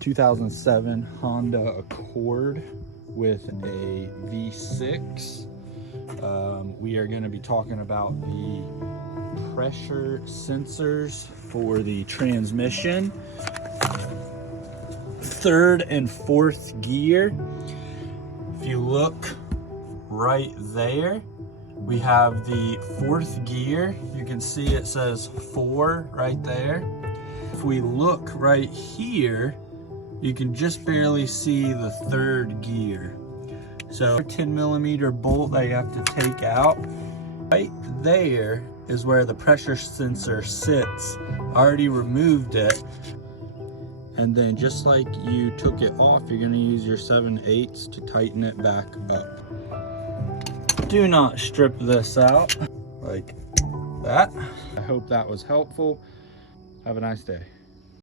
2007 Honda Accord with a V6. We are going to be talking about the pressure sensors for the transmission, third and fourth gear. If you look right there, we have the fourth gear. You can see it says 4 right there. If we look right here, you can just barely see the third gear. So a 10mm bolt that you have to take out. Right there is where the pressure sensor sits. I already removed it. And then just like you took it off, you're gonna use your 7/8 to tighten it back up. Do not strip this out like that. I hope that was helpful. Have a nice day.